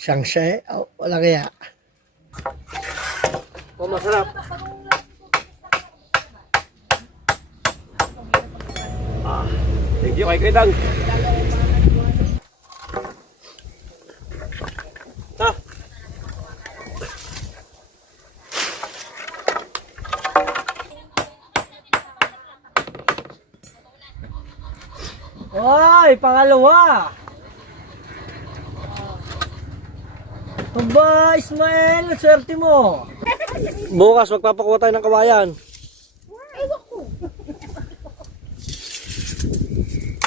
Siyang siya, wala kaya. Oh, masarap. Thank you kay Kretang. Ay, pangalawa. Aba, Ismael, swerte mo. Bukas, magpapakuha tayo ng kawayan. Ewan ko.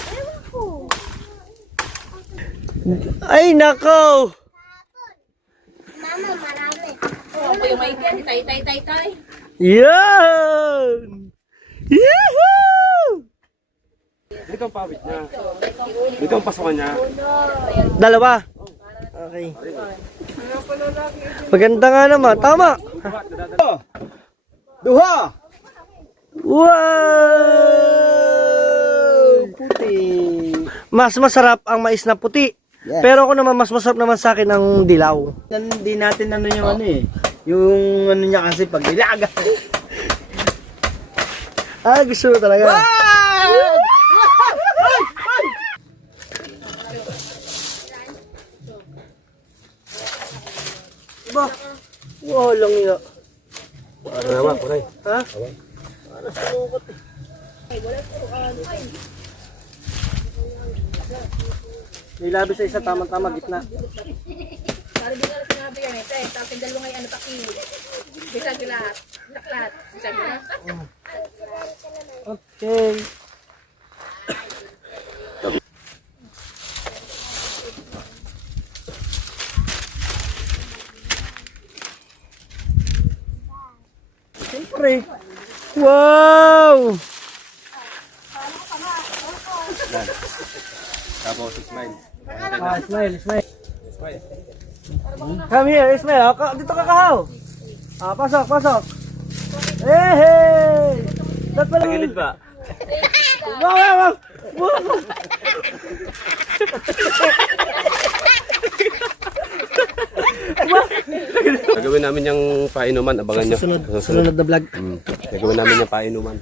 Ewan ko. Ay, nako. Mama, marami. Oh, yung may yan. Tay. Yan! Yahoo! Dito ang pawit niya. Dito ang pasukan niya. Dalawa. Okay. Maganda nga naman. Tama. Duha! Wow! Puti. Mas masarap ang mais na puti. Yes. Pero ako naman, mas masarap naman sa akin ang dilaw. Hindi natin ano yung ano eh. Yung ano niya kasi pag nilaga. Ah, gusto mo talaga. Ba? Walang iya. Nawa, kuray. Ha? May labi sa isa, tamang-tama, gitna. Sabi ko na sinabi yan eh, tapos yung dalawa ngayon, ano pa bisa sila, naklat, bisa sila. Okay. Siyempre. Wow! Tapos, smile. Ah, Ismail. Smile. Come here, Ismail. Dito ka kahaw. Ah, pasok. Hey! Dapat pala. Gilid ba? Wow! Gagawin namin yung painuman, abangan nyo. Sunod na vlog. Gagawin namin yung painuman.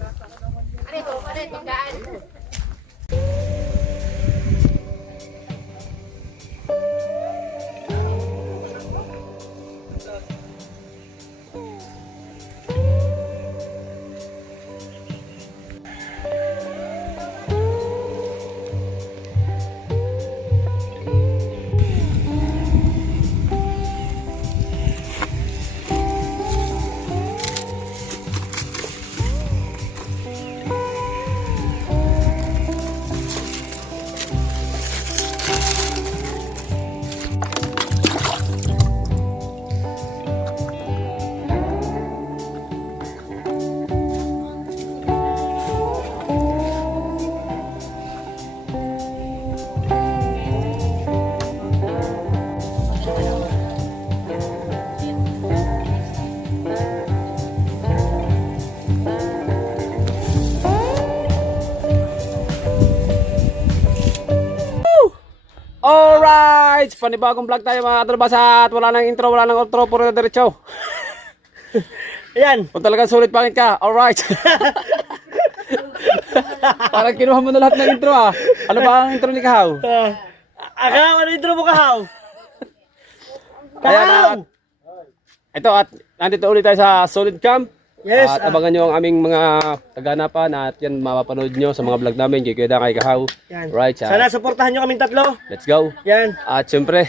Alright! Panibagong vlog tayo mga katalbasa at wala nang intro, wala nang outro, puro na diretso. Ayan. Kung talagang sulit pangit ka, alright! Parang kinuha mo na lahat ng intro ah. Ano ba ang intro ni Kahaw? Akaw, ano intro mo kahaw? Ayan Kahaw! Ito at nandito ulit tayo sa Solid Camp. Yes. At abangan nyo ang aming mga kaganapan at yan mapapanood nyo sa mga vlog namin. Kay Kuya kay Kahaw. Yan. Right, Sana supportahan nyo kaming tatlo. let's go. Yan. At syempre,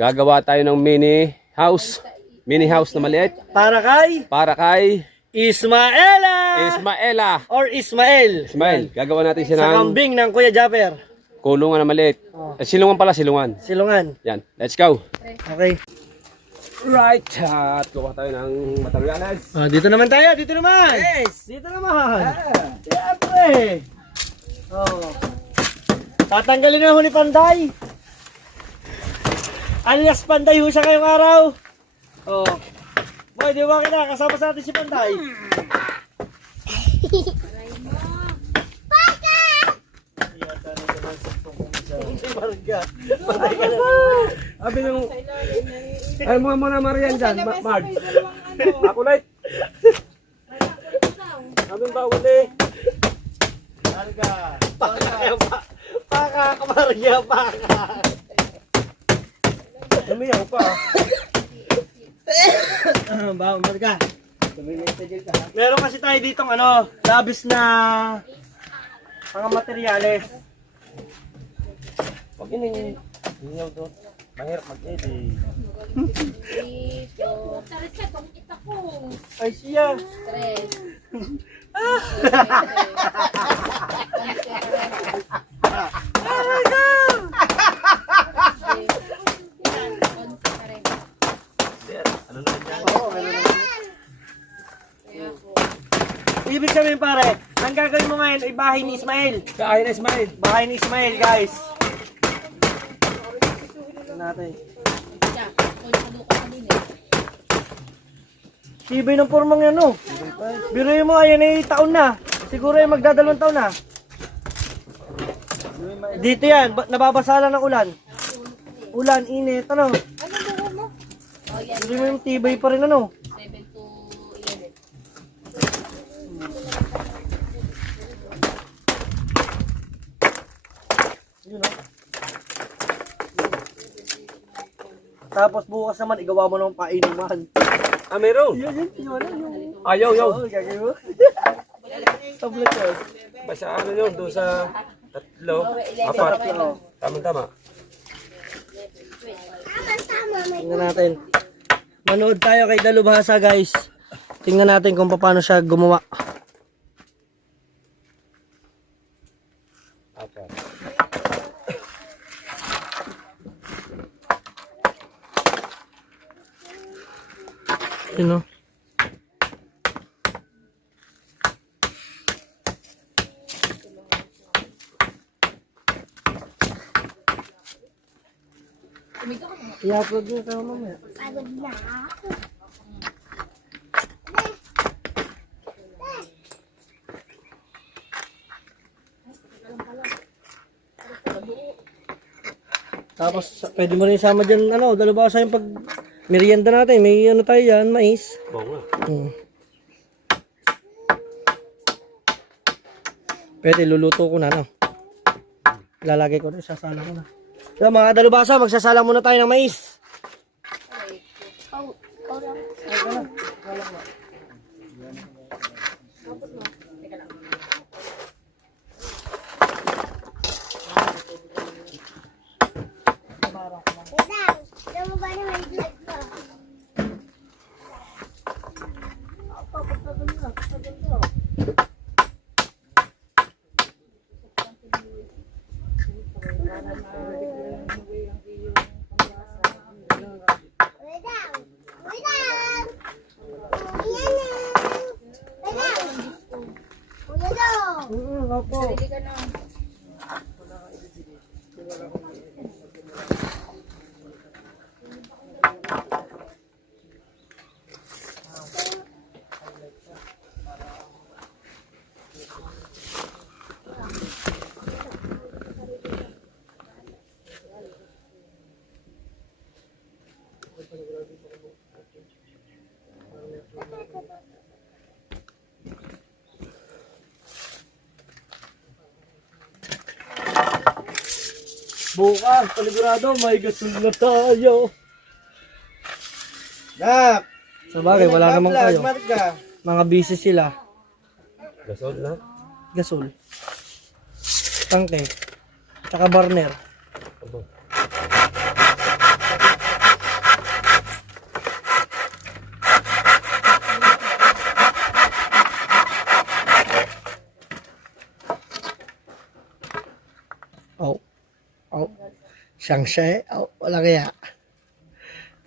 gagawa tayo ng mini house. Mini house na maliit Para kay Ismaela! Ismaela. Or Ismael. Ismail, gagawa natin siya Sa ng kambing ng Kuya Japper. kulungan na maliit. Silungan pala, silungan. Silungan. Yan, let's go. Okay. Right, at kuha tayo ng materials. Dito naman tayo. Dito naman. Yes. Dito naman. Siyempre. Oh. Tatanggalin na ho ni Panday. Alias Panday ho siya ngayong araw. Oh. Boy, di ba kita? Kasama sa atin si Panday. Patay ka na. Sabi nung... Ay, mga muna Marian dyan, Marge. Ako light. Sabi ba uli? Marga. Paka, kamarga, paka. Lumiyaw pa. Ba, Marga. Meron kasi tayo ditong ano, labis na mga materyales. Huwag yun yung doon. Mahirap mag-edit. Dito. Tarit siya, kumikita ko. Ay siya. Tres. Ibig sabihin pare, ang gagawin mo ngayon ay bahay ni Ismael. Kaya na Ismail. Bahay ni Ismael, guys. Ito natin. Siya, kung ko din eh. Tibay ng formang yan, no? Biruin mo, ayan ay taon na. Siguro ay magdadalawang taon na. Dito yan, nababasa lang ng ulan. Ulan, init, ano? Oh, yan. Biruin mo yung tibay pa rin, ano? 7 to 11. Yun, no? Tapos bukas naman, igawa mo ng painuman. Ah, meron. Yun, ano, yung... Ayaw, yaw. Oo, gagawin mo. Tablet yun. Basta ano yun, doon sa 3, 4. Tama-tama. Tingnan natin. Manood tayo kay Dalubhasa, guys. Tingnan natin kung paano siya gumawa. Yun, no? I-upload nyo tayo mamaya. Pagod na ako. Tapos, pwede mo rin isama dyan, ano, Dalubhasa yung pag merienda natin. May ano tayo yan, mais. Oo nga. Pwede, luluto ko na, no? Lalagay ko na, sasala ko na. So, mga Dalubhasa, magsasala muna tayo ng mais. Alam mo ba naman vlog ko? Sarili ka na. Bukas, paligurado, may gasol na tayo. Nak! Sa bagay, wala namang kayo. Marga. Mga busy sila. Gasol na. Gasol. Tangke. Tsaka burner. Oh. Oh. Siyang siya eh. Oh, wala kaya.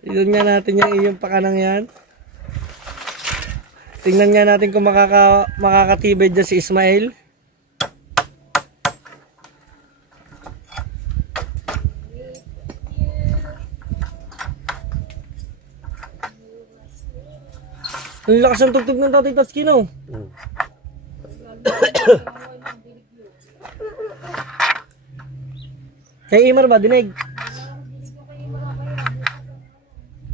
Tignan nga natin yung iyong pakanang yan. Tingnan nga natin kung makakatibay dyan si Ismael. Ang lakas ng tugtog ng Tatay Tatskino. Kay Imar ba? Dinig?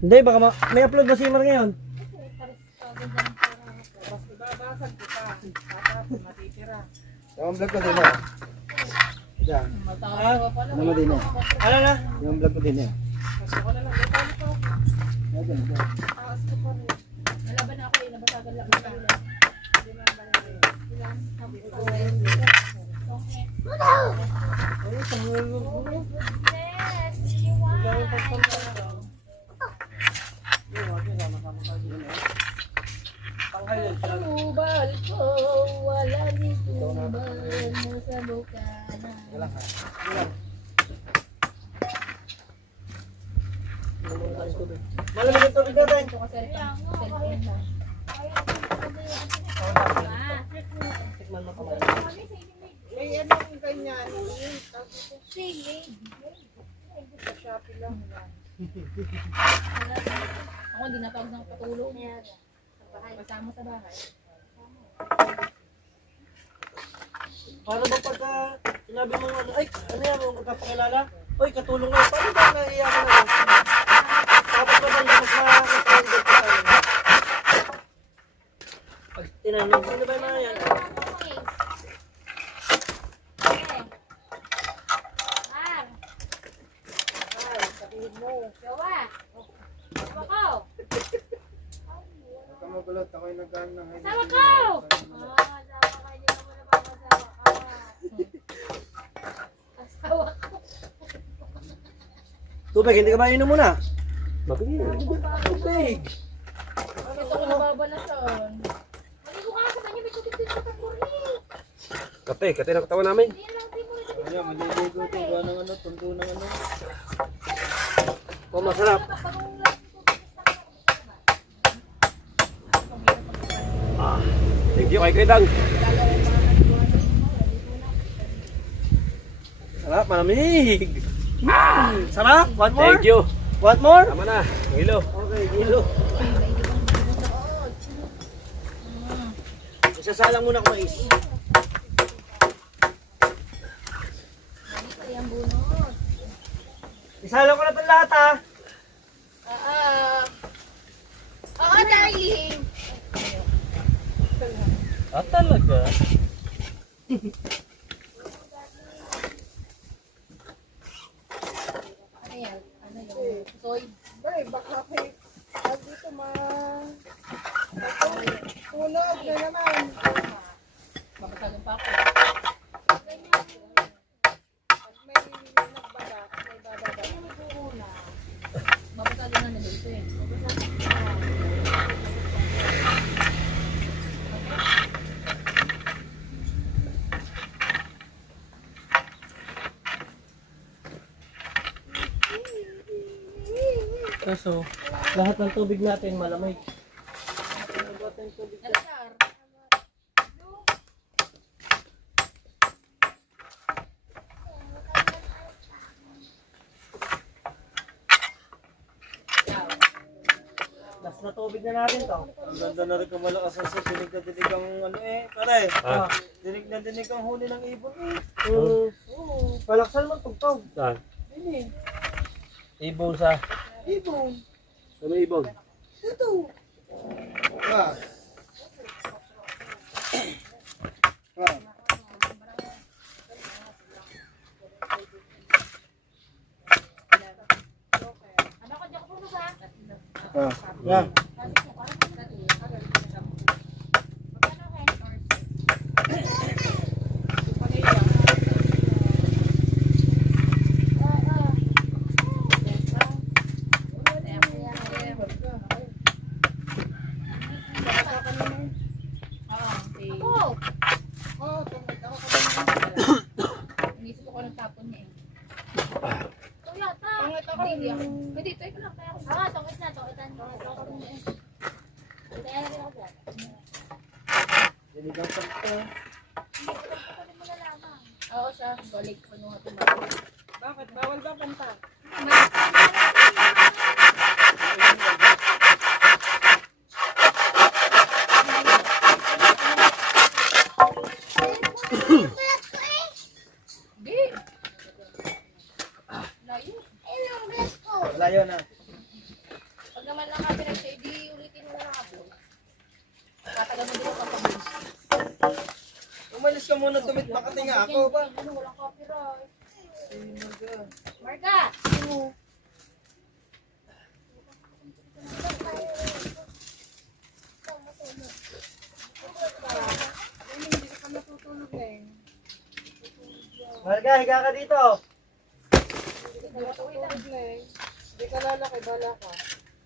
Hindi, baka may upload ba si Mar ngayon? Yung vlog ko din eh. Diyan. Ano mo din eh. Ano na? Yung vlog ko din eh. Nalaban na ako eh, nabasagan lang ako. Tubal ko, wala ni tubal mo sa bukana. Malamig ang tubig natin. Ito kasi cellphone na. Ako hindi natawag ng patulong. Kasama sa bahay. Para ba pagka sinabi mo ano, ay, ano yan, yung magkapakilala? Oy, katulong na. Paano ba naiiyak na ako? Tapos ba ba mas ma-ended ka tayo? Pag tinanong, sino ba yung mga yan? Kamagulot, ako'y nagkaan ng Asawa ko! Asawa ka, hindi ka muna pang-asawa ka. Asawa ko. Tubig, hindi ka ba inom muna? Mabigyan. Tubig! Ito ko nababanasan. Maligo ka sa kanya, may tubig din sa kapuri. Kate na katawan namin. Hindi lang, di mo rin tubig. Ano, maliligo ito. Gawa ng ano, tundo ng ano. Oh, masarap. Thank you kay Kretang. Sarap, malamig. Sarap, one more? Thank you. One more? Tama na. Hilo. Okay, hilo. Isasalang muna ko mais. Ay, ang bunot. Isalang ko na itong lahat ha. Oo, darling. Ah, talaga? Ano yan? Ano yung soy? Baka kay dito tunog na naman. Babasagan pa ako. Pag may nagbaga, may bababa. Babasagan na nila ito eh. Kaso, lahat ng tubig natin malamig. Nalasar. Last na tubig na natin to. Ang ganda na rin kumalakas ang sa dinig na dinig ang ano eh. Pare, Ah. dinig na dinig ang huli ng ibon eh. Palaksan mo tugtog. Saan? Dinig. Ibon sa... Ibon. Ano ibon? Ito. Ah. Ah. Ano ka, diyan ko puno ba? Ah. Yeah. Inisip ko nagtapon niya eh. Ito yata. Hindi ako. Pwede, try ko lang. Kaya ako. Tungit na, tungitan. Kaya na rin ako dyan. Dinig ang sakto. Kunin mo na lamang. Oo siya. Balik ko nung tumawag. Bakit? Bawal ba kanta? Hindi. Layo. Ayun ang glass ko. Wala yun ah. Pag ka muna tumit, makatinga ako ba? Ano, walang copyright. Marga! Hindi ka natutulog na eh. Marga, higa ka dito. Hindi ka natutulog na eh. Hindi ka lalaki, bala ka.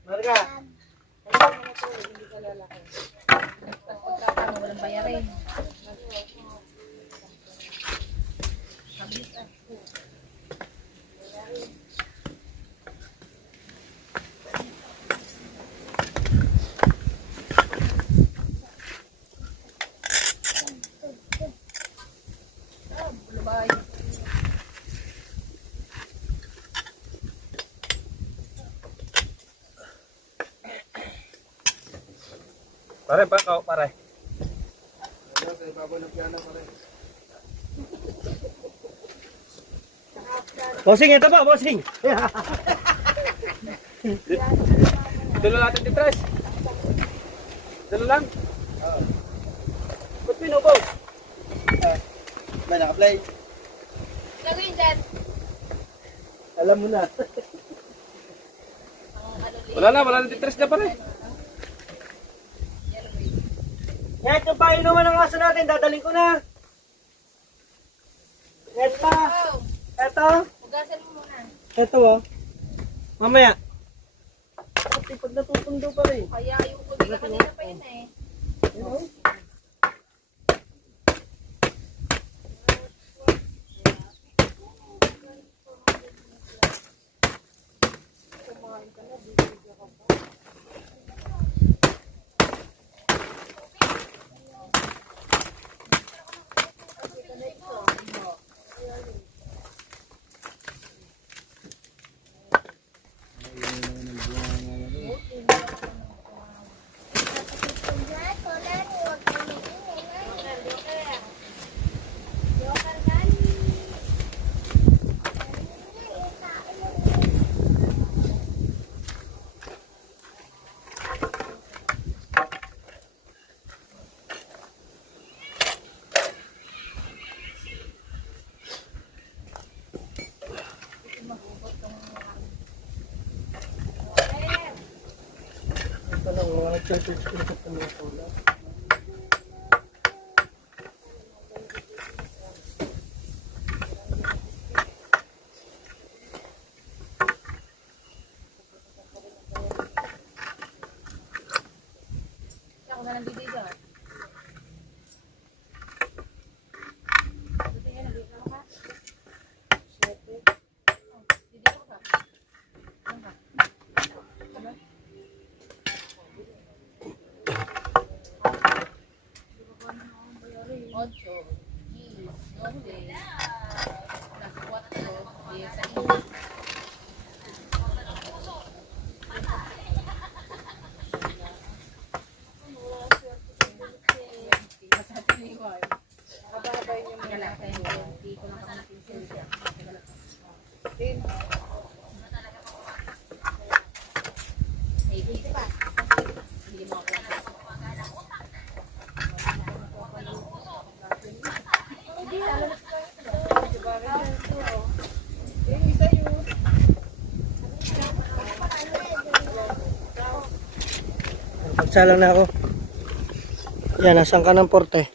Marga. Hindi ka natutulog, hindi ka lalaki. Pagkakano, walang bayarin. Pare, pakaw, pare. Ano, sa ibabaw ng piano pa rin. Bossing, ito pa, bossing. Tulo natin di tres. Tulo lang. Ba't pinubaw? May naka-play. Gagawin dyan. Alam mo na. Wala na di tres na pare. Yan, yung painuman ng aso natin, dadaling ko na. Yan pa. Oh, Ito. hugasan mo muna. Ito oh. Mamaya. Pati pag natutundo pa rin. Kaya yung kundi ka kanina pa yun eh. Ito lang, mga nag-church ko sa mga pula. Ako na lang dito dyan. Buti nga, nandito ako ka. Dito ako ka. Ano ka? Ocho, 10, 12, las 4, 10 ahí. Pagsalang na ako. Yan, nasan ka ng porte?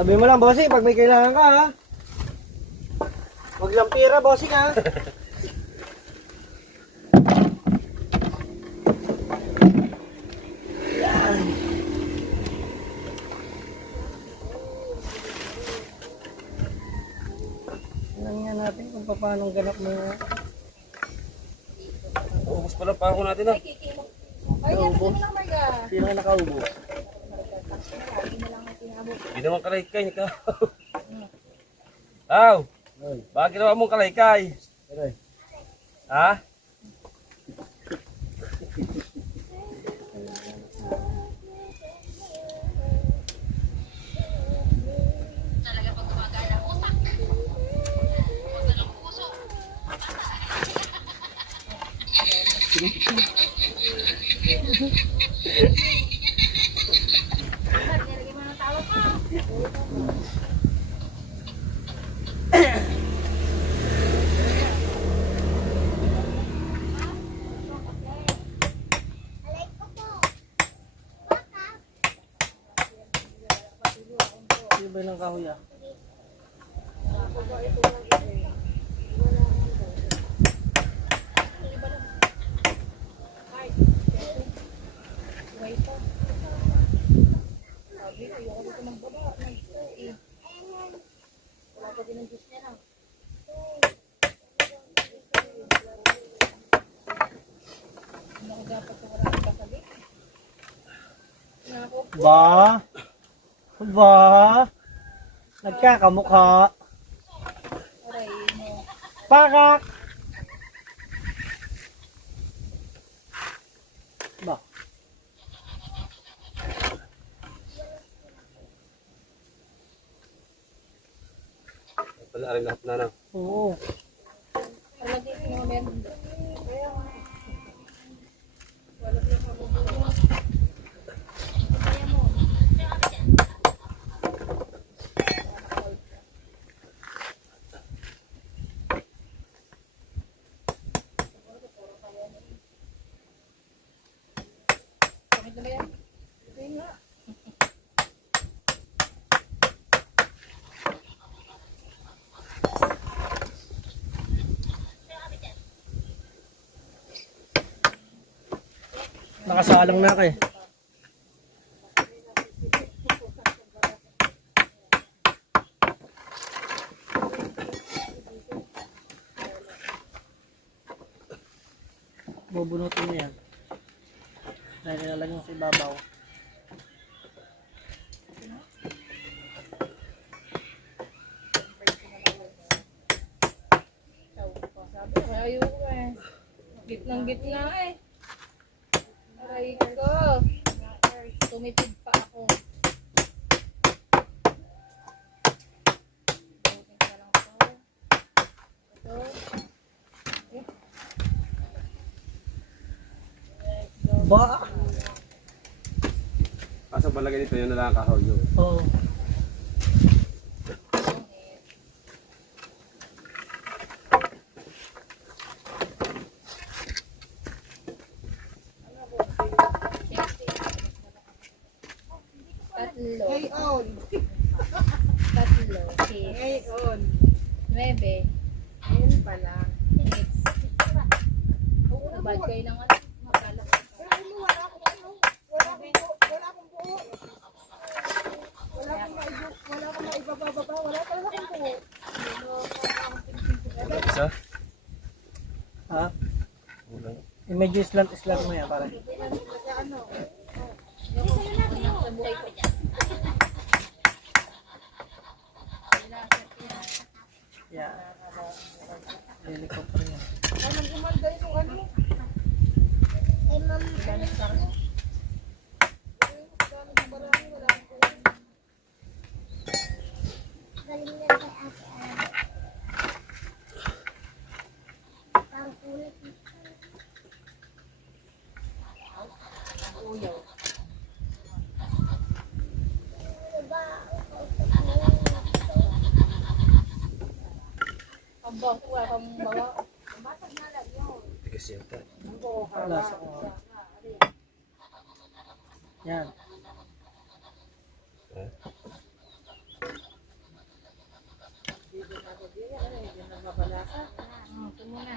Sabi mo lang, bossing, pag may kailangan ka, ha? Huwag lang pira, bossing, ha? paano ganap mo. Ubus pala pa ako natin ah. Ay, yan, ito lang, Marga. Sino ang nakaubo? Lagi na lang ang tinabot. Hindi naman kalaykay ka. Aw, bakit ginawa mong kalaykay? Aray. Ha? Nilagay mo ng tawag pa. Sino ba ng kahoy ah? Buhay pa. Sabi, ayoko dito magbaba. Wala pa din ang juice niya lang. Ano ko dapat kung wala kang kasabi? Ako, Ba? Ba? Nagkakamukha. aray mo. Pakak! Ba? Pala rin lahat na na. Oo. Lagi ko mga meron. Bakit na ba yan? Ito yun nga. Nakasalang na ka eh. Bubunutin mo yan. Dahil nilalagyan mo sa ibabaw. Sabi ko, ayoko eh. Gitnang gitna eh. Aray ko. Tumitid pa ako. Butin ko na lang ito. Ito. Ba? Asa balagay dito yun na lang ang kahoy yun. Oo. Tatlo. Ngayon. Tatlo. Six. Ngayon. 9. Ngayon pala. Minutes. Nabad kayo ng ano? Makala. Pero ano, wala akong ano. Wala akong buo. Wala akong buo. Wala akong maibababa. Wala talaga akong buo. Isa? Ha? Medyo islant mo yan para. Sa buhay ko. Yeah. Helicopter yan. Anong gumanda yung ano? Ang bang wala kang bawa. Tigas yata. Lasa ko. Yan. Ito muna.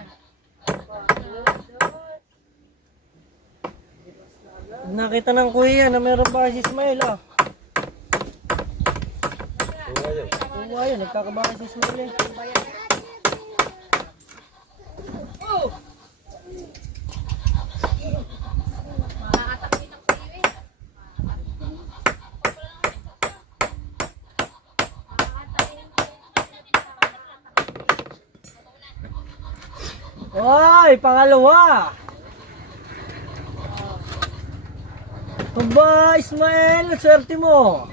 Nakita ng kuya na meron ba si Ismael ah. Oo, ayaw. Oo ayun, nagkakabahay si Ismael eh. Ay, pangalawa. Aba, Ismael, swerte mo.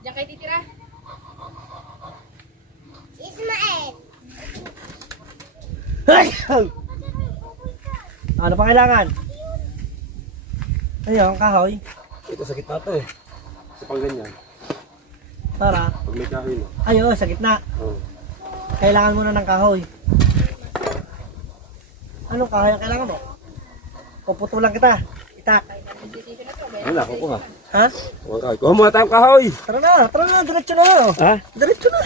Diyan kayo titira. Ay! Ano pa kailangan? Ayun, kahoy. Ito sa gitna to eh. Sa pang ganyan. Tara. Pag may kahoy mo. Ayun, sa gitna. Oo. Kailangan mo na ng kahoy. Anong kahoy ang kailangan mo? Puputulan kita. Itak. Wala, kukuha. Ha? Kuha kahoy. Kuha muna tayong kahoy. Tara na, diretso na. Ha? Diretso na.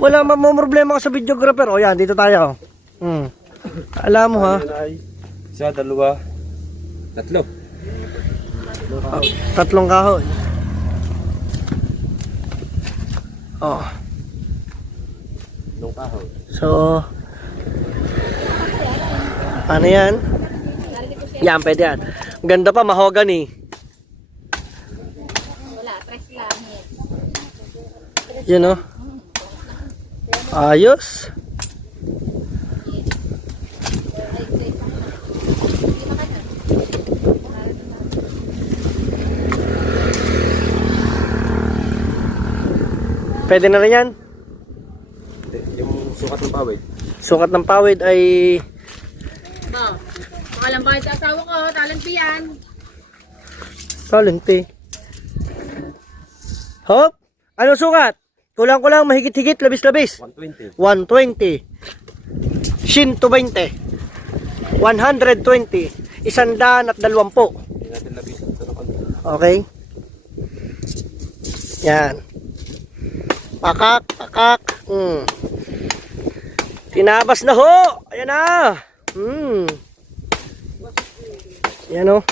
Wala problema ka sa videographer. O yan, dito tayo. Alam mo ha. Ayan ay isa, dalawa, tatlo. Tatlong kahoy. Oh. Tatlong kahoy. So, ano yan? Yan, pwede yan. Ganda pa, mahogany. Wala, tres lang. Yes. Yan o. Ayos. Pwede na rin yan. Yung sukat ng pawid. Sukat ng pawid ay Ba, makalang bakit sa asawa ko, talent yan. talente. Hop! Ano sukat? Kulang-kulang, mahigit-higit, labis-labis. 120. 120. 120. 120. 120. Hindi natin labis. Ito na konti. Okay. Yan. Pakak, pakak. Tinabas na ho. Ayan na. Yan o.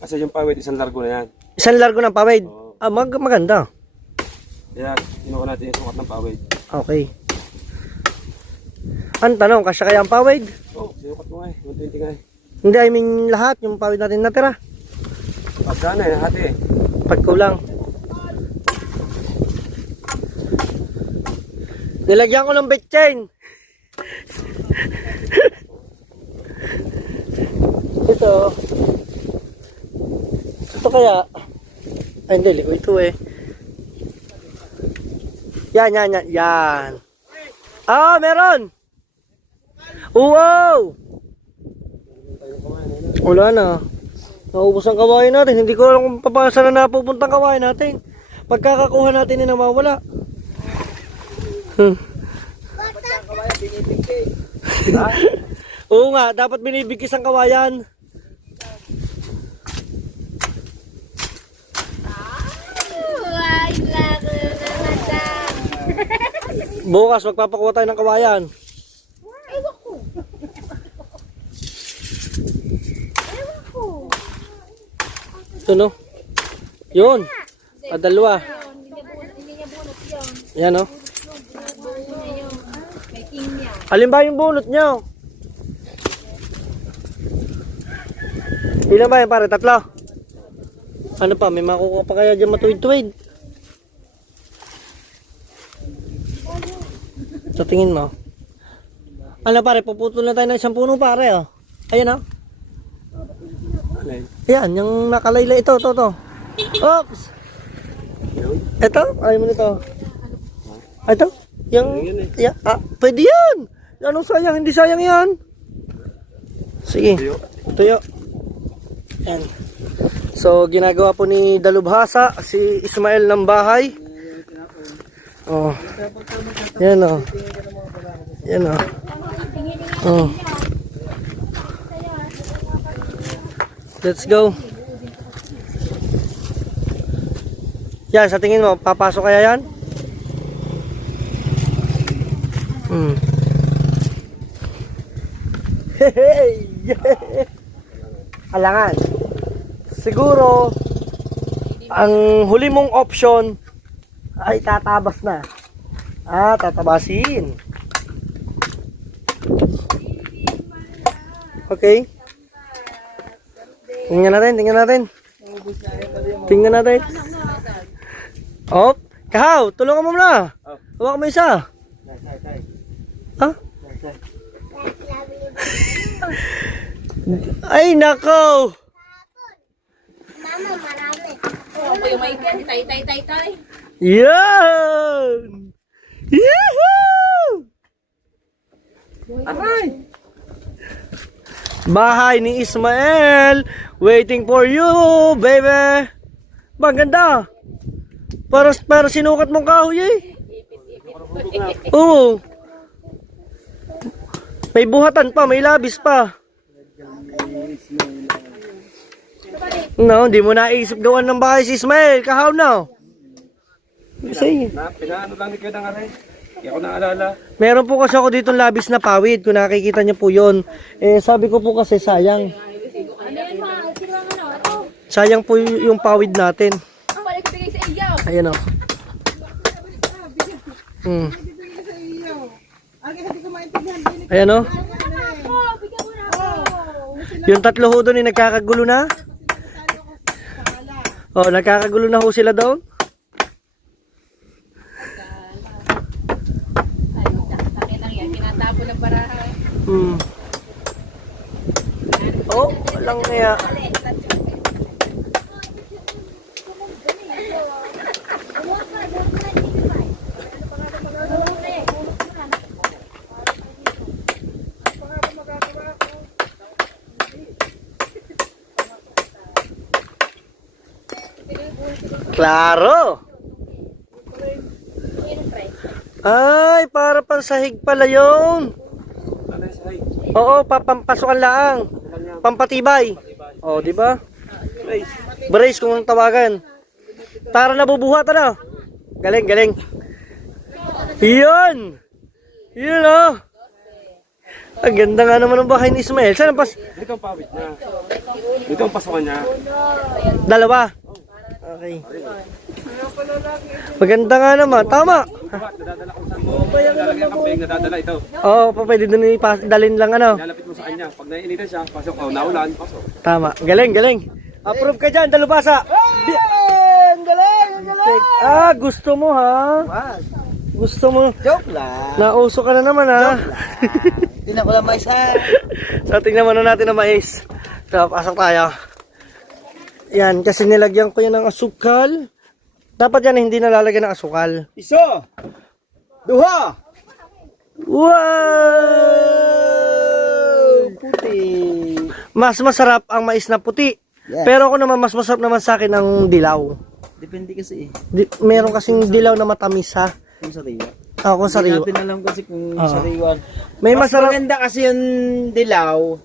Kasi yung pawid, isang largo na yan. Isang largo ng pawid. Oo. Maganda. Kaya kinuha natin yung sukat ng pawid. Okay. Ang tanong, kasya kaya ang pawid? Oh, sinukat mo nga eh. 120 nga eh. Hindi, I mean lahat. Yung pawid natin natira. Pagka na eh, hati eh. Pagkulang. Nilagyan ko ng betchain. Ito. Ito kaya. Ay, hindi. Ligo ito eh. Yan. Ah, meron. Wow! Wala na. Naubos ang kawain natin. Hindi ko alam kung saan na napupunta ang kawain natin. Pagkakakuha natin na mawala. Oo nga, dapat binibigkis ang kawayan. Ay, laro naman dyan. Bukas magpapakuha tayo ng kawayan. Ito no. Yun. Dalawa. Hindi niya bunot yun. Yan no. Bunot niya yun. May king niya. Alin ba yung bunot nyo? Ilan ba yan pare? Tatlo? Ano pa? May makukuha pa kaya dyan matuwid-tuwid? Sa tingin mo? Ano pare? Puputol na tayo ng isang puno pare oh. Ayan oh. Ano eh? Yan, yung nakalayla ito. Oops! Ito? Ayaw mo nito. Ito? Yung, yeah, pwede yan! Anong sayang? Hindi sayang yan. Sige. Tuyo. Yan. So, ginagawa po ni Dalubhasa, si Ismael ng bahay. Oh. Yan oh. Yan oh. Oh. Let's go. Yan, sa tingin mo, papasok kaya yan? Hey! Alangan. Siguro, ang huli mong option ay tatabas na. Tatabasin. Okay. Tingnan natin. Oh, Kahaw, tulungan mo muna. Hawak mo isa. Ha? Ay, nako! Mama, marami. Oh, ako yung maitin. Tay. Yan! Yahoo! Aray! Bahay ni Ismael. Waiting for you, baby. Bang ganda. Para sinukat mong kahoy eh. Oo. May buhatan pa, may labis pa. No, hindi mo naisip gawan ng bahay si Ismael. Kahaw na. Say. Pinaano lang ni Kuya ng aray. Hindi ako naalala. Meron po kasi ako dito labis na pawid. Kung nakikita niyo po yun. Eh, sabi ko po kasi sayang. Ano yan, ma? Sino ang ano? Ito. Sayang po yung pawid natin. Ang balik ko bigay sa iyo. Ayan o. Bibigay sa iyo. Agad hindi ko maintindihan. Ayan o. Ako, bigyan mo na ako. Yung tatlo ho doon nagkakagulo na. Oh, nagkakagulo na ho sila doon. Ay, lang yan. Kinatapo ng baraha. Oh, walang kaya. Klaro! Ay, para pansahig pala yun. Oo, papampasukan lang. Pampatibay. Oh, di ba? Brace kung tawagan. Tara nabubuhat ano? Galing, galing. Yun! Yun oh! Ang ganda nga naman ng bahay ni Ismael. Saan ang Dito ang pawid niya. Dito ang pasukan niya. Dalawa. Okay. Maganda nga naman. Tama. Nadadala ko saan mo. Lalagyan ang kampeng, nadadala ito. Oo, pwede doon dalhin lang ano. Lalapit mo sa kanya. Pag naiinitan siya, pasok. Oh, naulan, pasok. Tama. Galing, galing. Approve ka dyan, dalubasa. Galing! Ah, gusto mo ha? Gusto mo. Joke lang. Nauso ka na naman ha? Tingnan ko lang mais ha. So, tingnan muna natin ang mais. So, pasok tayo. Yan, kasi nilagyan ko yan ng asukal. Dapat yan hindi nalalagyan ng asukal. Iso! Duha! Wow! Puti! Mas masarap ang mais na puti. Yes. Pero ako naman, mas masarap naman sa akin ang dilaw. Depende kasi eh. Meron kasing dilaw na matamis ha. Kung sariwa. Ako Hindi sariwa. natin alam kasi kung Oo. sariwa. May Mas masarap. maganda kasi yung dilaw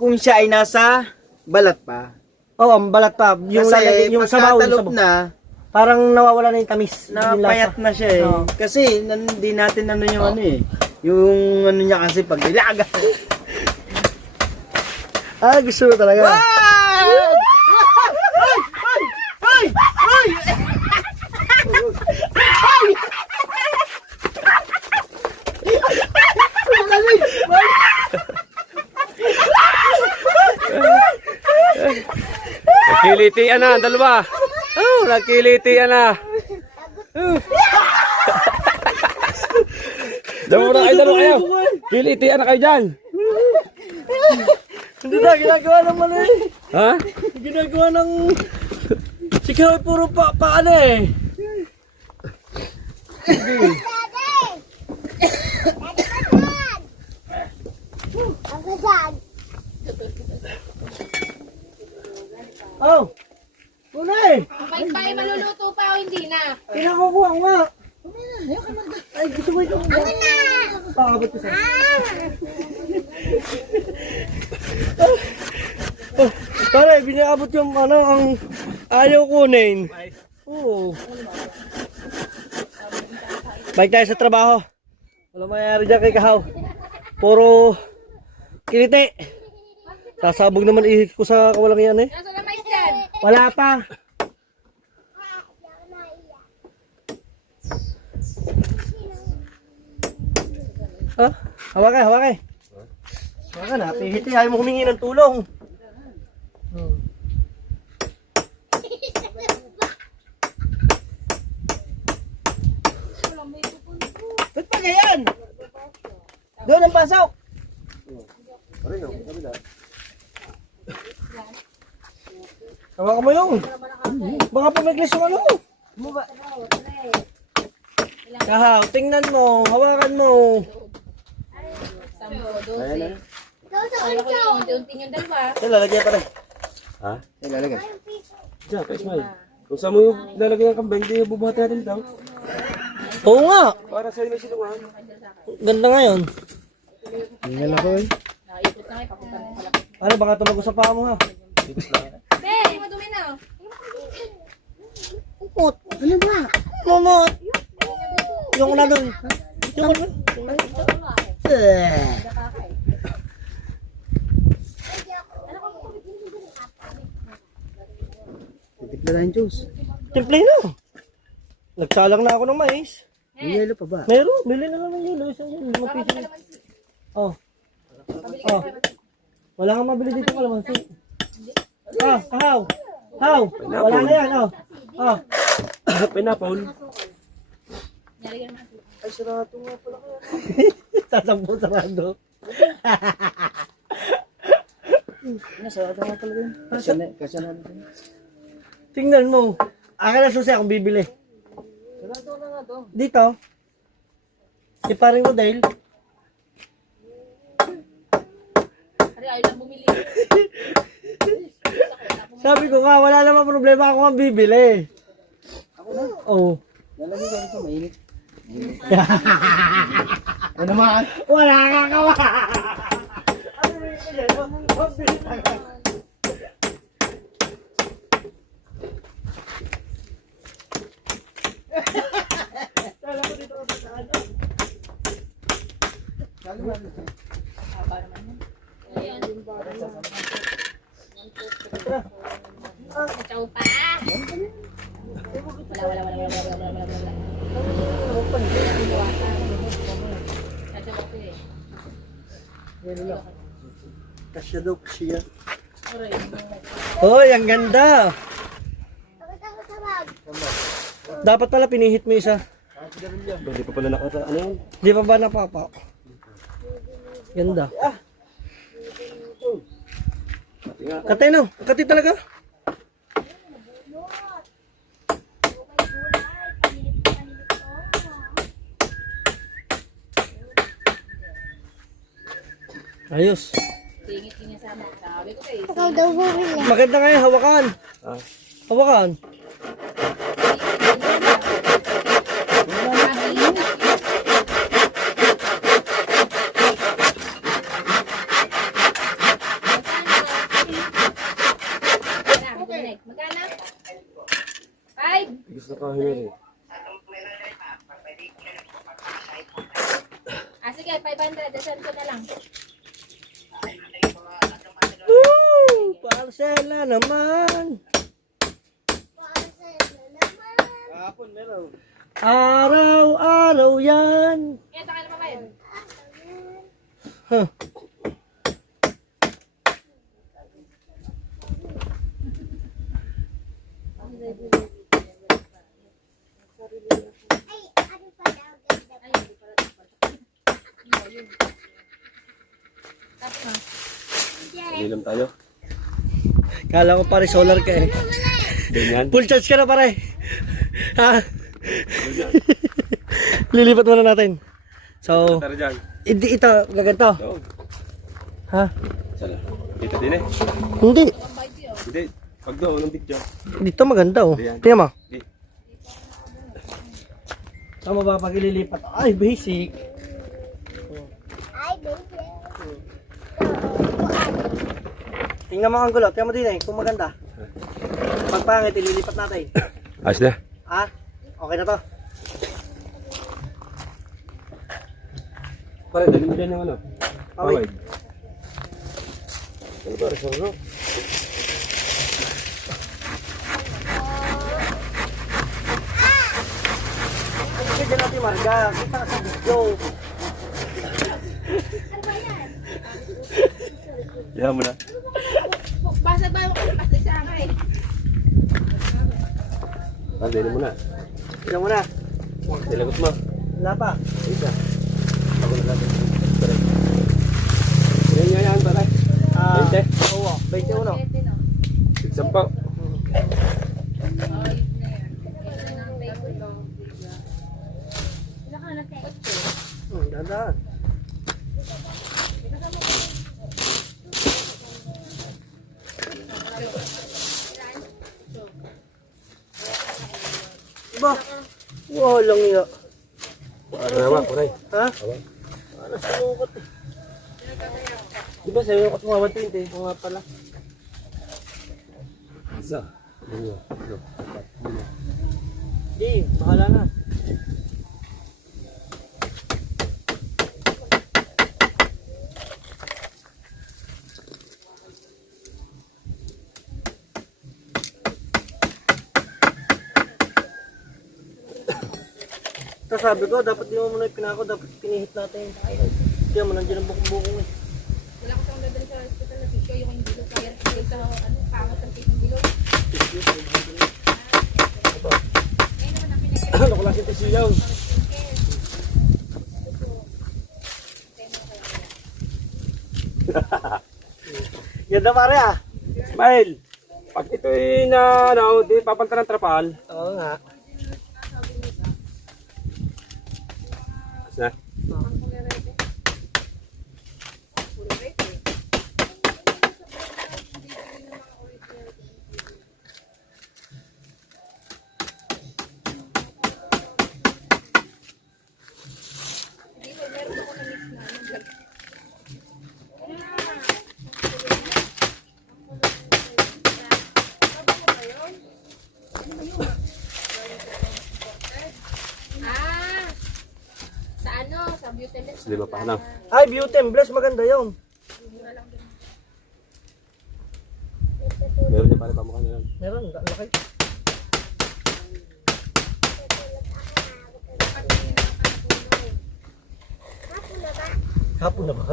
kung siya ay nasa balat pa. Oo, ang balat pa. Yung Kasi lalagay, yung sabaw, yung pagkatalop sabaw. na, Parang nawawala na yung tamis. Yung lasa. napayat na siya eh. Oo. Kasi hindi natin ano yung ano eh. Yung ano niya kasi pag nilaga. Ah, gusto mo talaga. Nakilitian na, ang dalawa. Oh, nakilitian na. Dalawa na kayo, dalawa kayo. Kilitian na kayo dyan. Hindi na, ginagawa ng mali. Ha? Ginagawa ng... Sikaw ay puro paano eh. Oh! Tunay! Ang pais-pais maluluto pa o hindi na? Pinakukuha ko nga. Ay, gusto mo ito. Pakabot ko sa'yo. Oh, pare, binakabot yung ano, ang ayaw kunin. Oo. Balik tayo sa trabaho. Wala mayayari dyan kay Kahaw. Puro kiliti. Sasabog naman ihik ko sa kawalang yan eh. Nasa na mais dyan? Wala pa. Ah, hawakay, hawakay. Hawakan na, pihiti. Ayaw mo humingi ng tulong. Ba't pa ganyan? Doon ang pasok. Pareho, kabila. Hawakan mo yun. Baka pumiglis yung ano. Bumaba. Kahaw, tingnan mo. Hawakan mo. Sampo, Ayan 12. na. Kaya ko yung unti-unting yung dalawa. Ito, lalagyan pa rin. Ha? Ay, lalagay. Diyan, kay Ismael. Kung saan mo yung lalagay ang kambing, di bubuhati natin daw. Oo nga. Para sa'yo may silungan. Ganda nga yun. Tingnan ako eh. Nakaikot na kayo, papunta na pala. Ano, baka tumagos sa paa mo ha. Be, madumi na. Umot. Ano ba? Umot. Yung una dun. Yung una. Titik na lang yung juice. Simple na. Nagsalang na ako ng mais. May yelo pa ba? Meron. Bili na lang ng yelo. Isang yelo. Mapiso. Oh. Oh. Wala kang mabili dito kalamansi. Ah, kahaw. Haw. Wala na yan. Oh. Oh. Pineapple. Ay, sarado nga pala kaya. Sasampo sarado. Sarado nga pala yun. Kasya na natin. Tingnan mo. Akin na susi akong bibili. Sarado na nga to. Dito. Si paring Rodel. Ari, ayaw lang bumili. Sabi ko nga, wala naman problema ako nga bibili. Ako na. Oh. Lalagay ko dito, mainit. Ano naman? Wala ka kawa. Chow pa. Wala. Kasya daw, kasya. Hoy, ang ganda. Dapat pala pinihit mo isa. Hindi pa pala nakata. Ano yun? Di pa ba napapa? Ganda. Katay no? Katay talaga? Ayos. Tingit niya sa amin. Sabi ko eh. Maganda nga yung hawakan. Ah. Hawakan. Magkano? 5? Gusto ka hinari. Sige, 500. Send ko na lang. Woo! Parcel na naman. Kahapon meron. Araw-araw yan. Kaya taka na pa kayo. Huh. Hindi lang tayo. Kala ko pare solar ka eh. Ganyan. Full charge ka na pare. Ha? Lilipat muna natin. So, Tara dyan. ito, gaganto. Oo. Ha? Sana. Dito din eh. Hindi. Hindi. Pag doon, ng picture. Dito maganda oh. Ayan. Tingnan mo. Hindi. Tama ba pag ililipat? Ay, basic. Tingnan mo ang gulo. Tingnan mo din eh, kung maganda. Pag pangit, ililipat natin. Ayos na. Ha? Okay na to. Pare, dali mo dyan yung ano. Okay. Pawid. Ano ba? Resoro? Sige dyan natin Marga. Kita ka sa video. Diyan mo na. Basa ba ako na pati sa akin? Pare, dali mo na. Tingnan mo na. Nilagot mo. Wala pa. Isa. Ako na natin. Pare. Yan, pare. Oo, 21. Isang pa. Dadaan. Ba? Walang iya. Ano naman, kunay. Ha? Ano sa lukot eh? Di ba sa'yo yung mga 120? Kung nga pala. Isa. Dalawa. Tatlo. Apat. Lima. Di, bahala na. Ito sabi ko, dapat di mo muna ipinako, dapat pinihit natin. Kaya mo, nandiyan ang bukong-bukong eh. Wala ko siyang dadalhin sa hospital na tissue, yung bilog, kaya sa ano, pangat ang cake ng bilog. Ngayon naman ang pinag- Ano ko lang kita siyaw? Yan na pare ah. Smile! Pag ito'y na, ano, di papanta ng trapal. Oo nga. Na. Ah! Sa ano? Sa Butelis. Di ba pa lang? Ay, Beauty and Bless, maganda yun. Meron niya pare pamukha niya lang. Meron, laki. Hapon na ba?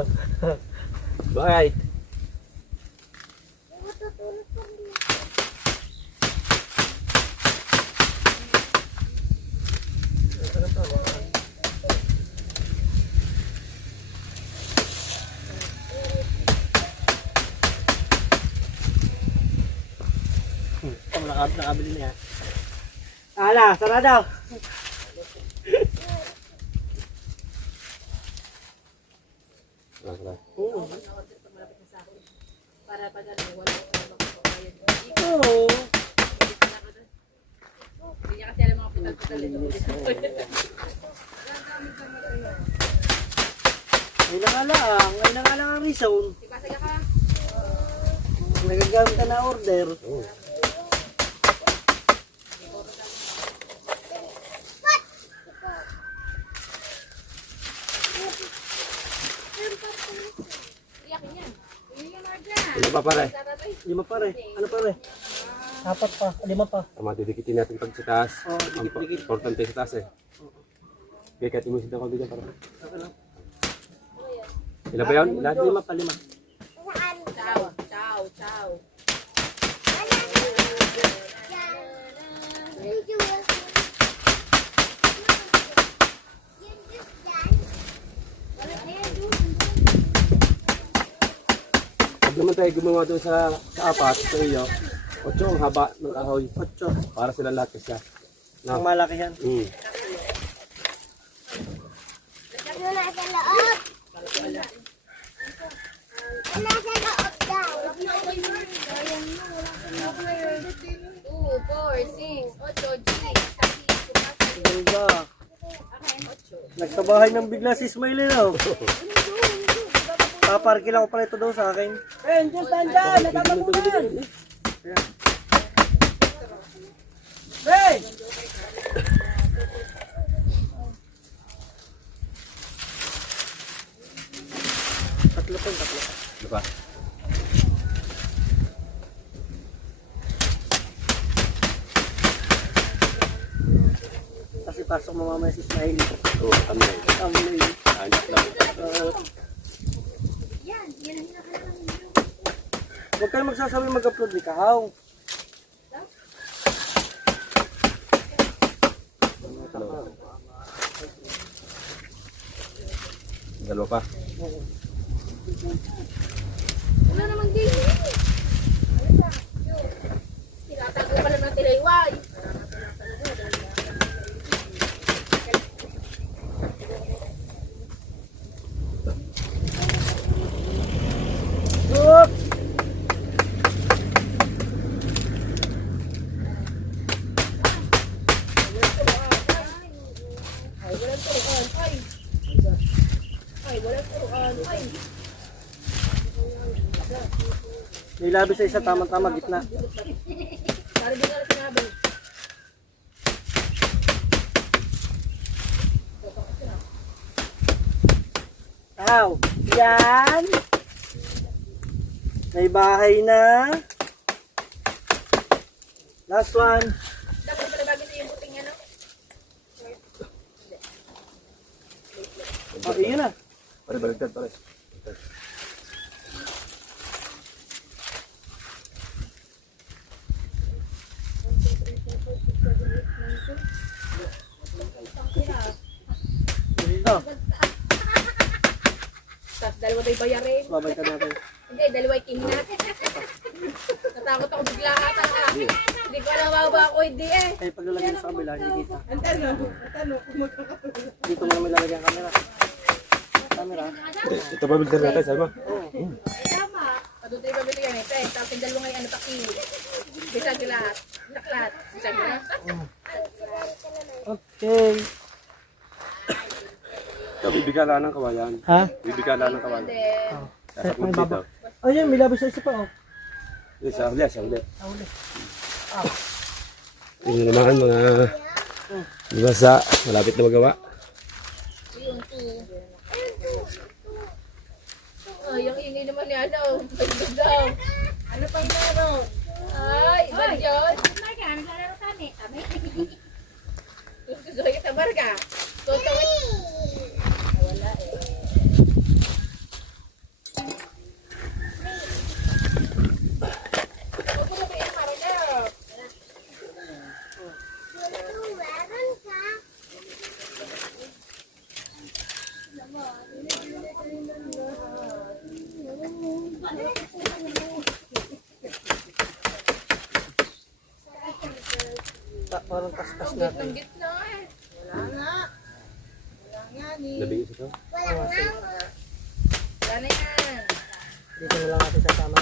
Right. Ito, nakabili na yan. Ala, tara daw. Oo. Para pag ano, wala ko na magpapabayad. Oo. Hindi niya kasi alam mga putal-putal ito. Ay na nga lang ang reason. Ipasag ka. Nagagamit ka na order. Iyakin yan. Iyakin yan, Marja. Ano pa pare? 5 pare. Ano pare? 4 pa, 5 pa. Tama, didikitin natin pag sa taas. Oo, Ang dikit-dikit. importante sa taas eh. Kaya kahit imusin ako dito para. Okay lang. Ilan ba yun? Lahat 5 pa, 5. Ciao, ciao, ciao. Pag naman tayo gumawa doon sa apat, sa iyo, 8 ang haba ng kahoy. 8. Para sila lahat kasi. Ang malaki yan. Ano nasa loob? Nasa loob daw. 2, 4, 6, 8, G. Ganda. Okay, 8. Nagkabahay ng bigla si Smiley na. Paparking ako pala ito daw sa akin. Eh, just nandyan! Nagkakabunan! Hey! Tatlo. Ano ba? Kasi pasok mo mamaya si Smiley. Oo, kami. Tamlay. Anak lang. Yan, yan ang hinakalang nyo. Huwag kayo magsasabi mag-upload ni Kahaw. Dalawa pa. Wala namang game eh. Ano ba? Tinatago pala ng tirayway. Oop! Ay, walang turuan. Ay. Ay, walang turuan. Ay. May labi sa isa, tama-tama, gitna. Para di nga na sinabi. Aw! Yan! May bahay na. Last one. Dapat pala bagay sa yung puting ano. Oh, iyon na. Pare, baliktad, pare. Oh, Tapos dalawa tayo bayarin. babay ka natin. Hindi, dalawa yung kinat. Natakot ako bigla ata ka. Hindi ko alam ba ako hindi eh. Ay, paglalagay mo sa kabila, hindi kita. Ang tanong kung magkakatulog. Dito mo naman lalagay ang camera. Camera. Ito pa bilder natin, sama. Tama. Patuloy pa bili yan eh. Tapos yung dalawa ngayon ano pa kilo. Bisa gilat. Naklat. Bisa gilat. Okay. Ito, bibigala ng kawayan. Ha? Bibigala ng kawayan. Then, Sasakot dito. Ayun, may labi sa isa pa, oh. Sa uli, sa uli. Uli. Yun naman mga basa, malapit na magawa. yung two. Oh, yung ingay naman ni ano. Pagod daw. Ano pang meron? Ay, iba dyan. Marga, naglalaro kami. Kami. Susuhay kita barga. Tutawid. Wala eh. Opo na ba yan, Marga? Parang tas-tas Ang natin. gitna eh. Wala nga. Wala nga ni. Labing isa to. Wala na yan. Dito na lang natin sa tama.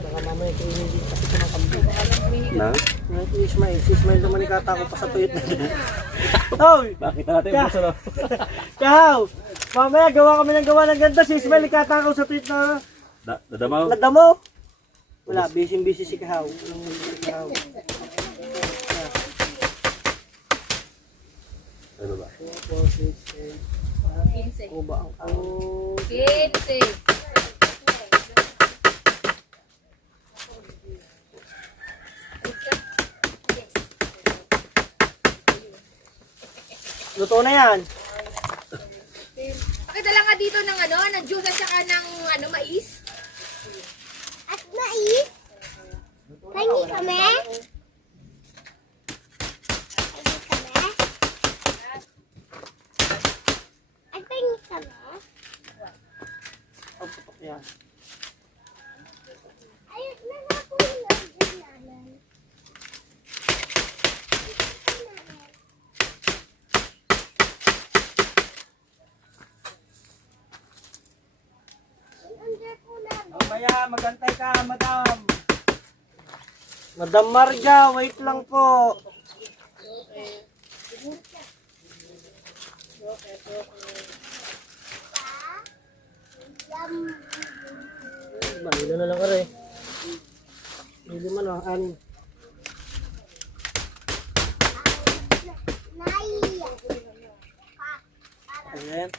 Baka mamaya kainin dito kasi ito ng kambing. Na? Ngayon si Ismail. Si Ismail naman ikatako pa sa tuyot na. Hoy! Bakit natin Ka- yung puso na? Kahaw! Mamaya gawa kami ng gawa ng ganda. Si Ismail ikatako sa tuyot na Dadamaw? nadamo. Wala, busy si Kahaw. Walang busy si Kahaw. Ano ba? 4, 6, 8. 15. Kuba ang ang... 15. Luto na yan. Pakidala nga dito ng ano, ng juice at saka ng ano, mais. At mais. Pangi kami. Pangi kami. At pangi kami. Oh, putok yan. Ayun na nga po yung order namin. Yung order po namin. Mamaya, magantay ka, madam. Madam Marga, wait lang po. Balilo na lang ka rin. Hindi man o, anin. Ayan.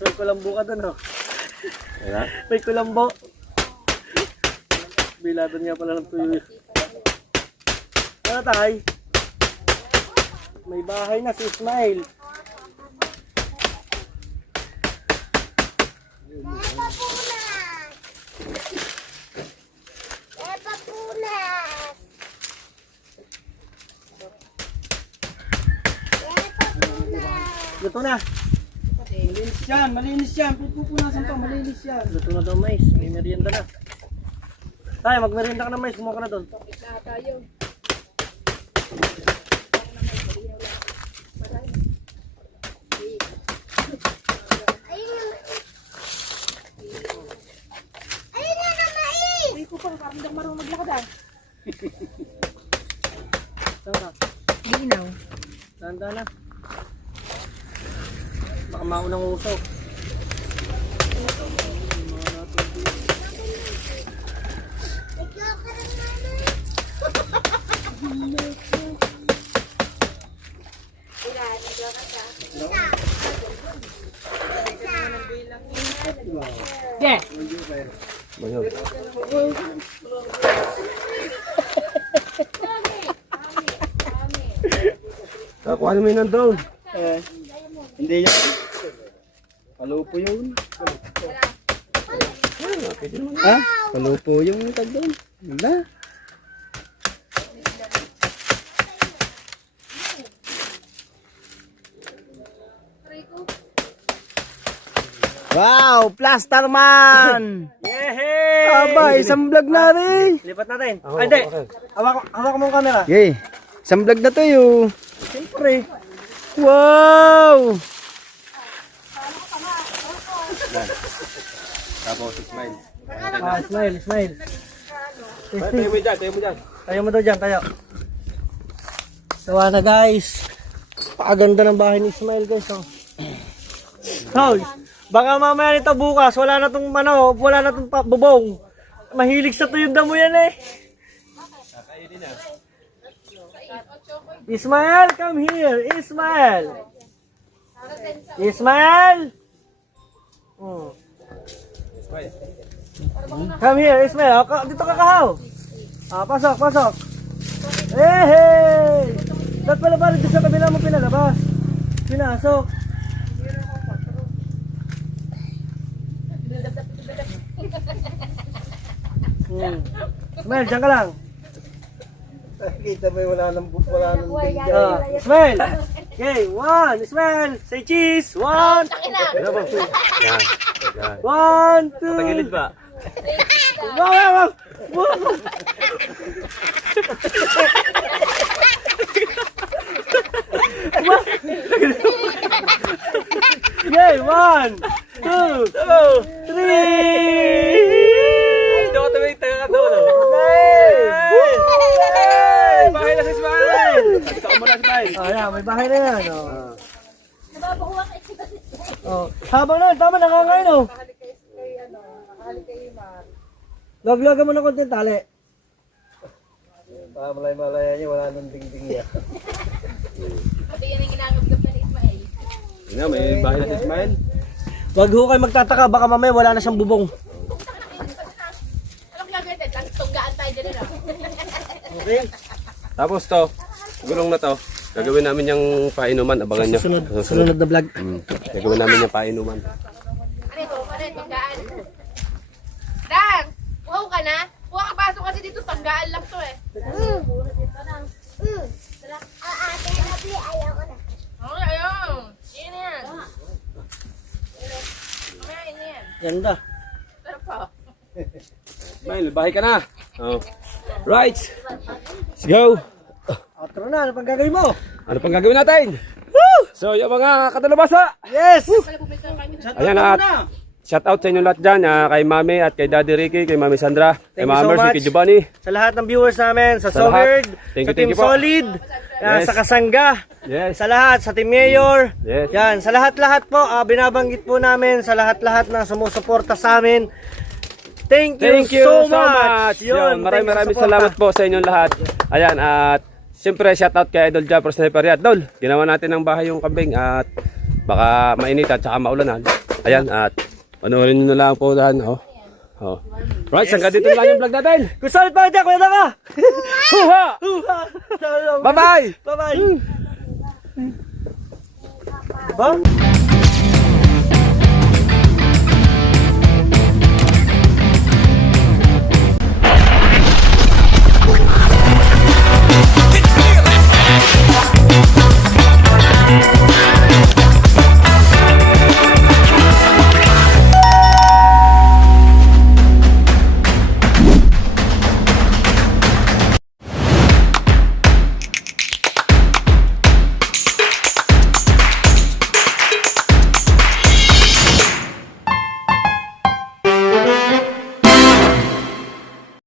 may kulambo ka dun, oh. Ayan. May kulambo. Bilatan nga pala ng tuyo. Ano tay? May bahay na si Ismail. Luto na. Malinis yan. Pupunasan pa, malinis yan. Luto na daw mais. May merienda na. Tay, magmerienda ka ng mais. Kumuha ka na doon. Isa tayo. Uy ko pa, parang hindi ako marunong maglakad ah. Saan ka? Linaw. Tanda na. Baka maunang usok. Yeah. Bayog. Kuha naman yun ng drone. Hindi yan. Palupo yun. Ha? Palupo yung tag doon. Wala. Wow! Plaster man! Yehey! Aba, isang vlog na rin. Lipat natin. Oo, Ay, hindi. okay. Hawak mo ang camera. Okay. Isang vlog na to yun. Siyempre. Wow! Tapos, smile. Ah, smile, smile. Tayo mo dyan, tayo mo dyan. Tayo mo daw dyan, tayo. Tawa na guys. Pakaganda ng bahay ni Ismail guys. Oh. Hoy, baka mamaya nito bukas, wala na tong ano, wala na tong bubong. Mahilig sa tuyong damo yan eh. Ismail, come here. Ismail. Ismail. Hmm. Come here, Ismail. Dito ka kahaw. Ah, pasok, pasok. Hey! Dapat pala pala dito sa kabila mo pinalabas. Pinasok. Ismail, dyan ka lang. Kita mo wala nang Ismail. Okay, one. Ismail, say cheese. One. Ano ba? Yan. Yan. One, two. Patagilid ba? Wow. Okay, one, two, three. Hindi ako tumingin, tayo ka doon. Bahay na si Smile! Ito ka muna, Smile. Oh, yan, may bahay na yan. Oh, habang na, tama, nangangain, oh. Gaglaga mo na konti tali. Malay-malaya niya, wala nang dingding niya. Sabi yan ang ginagagap na ni Ismail. Yun na, may bahay na si Smile. Wag ho kayo magtataka, baka mamaya wala na siyang bubong. Anong gagawin natin? Tunggaan tayo dyan na. Okay? Tapos to, gulong na to, gagawin namin yung painuman, abangan nyo. Sunod na vlog. Gagawin namin yung painuman. Ano ito? Tunggaan. Dan! Wow ka na? Huwag ka pasok kasi dito, tanggaan lang to eh. Okay, ayun. Yan yan. Mamaya, yan. Ganda. Sarap pa. Smile, bahay ka na. Oh. Right. Let's go. Outro na, ano pang gagawin mo? Ano pang gagawin natin? Woo! So, yung mga katalabasa. Yes! Ayan at shout out sa inyo lahat dyan. Kay Mami at kay Daddy Ricky, kay Mami Sandra, kay Thank you Mama so Mercy, much. kay Giovanni. Sa lahat ng viewers namin, sa Sa Sowerd, lahat. Thank sa you, thank Team you po. Solid, Yes. sa Kasangga, Yes. sa lahat, sa Team Mayor, Yes. yan, sa lahat-lahat po, binabanggit po namin, sa lahat-lahat na sumusuporta sa amin. Thank you so much. Yun, thank you sa maraming suporta. salamat po sa inyong lahat. Ayan, at siyempre shout out kay Idol Japper Sniper. Dol, ginawa natin ng bahay yung kambing at baka mainit at saka maulanan. Ayan, at panoorin nyo na lang po dyan. Oh. Oh. Right, hanggang dito na lang yung vlog natin. Kung saan pa dyan, kuya na ka! Huha! Huha! Bye-bye! Bye-bye! Diba?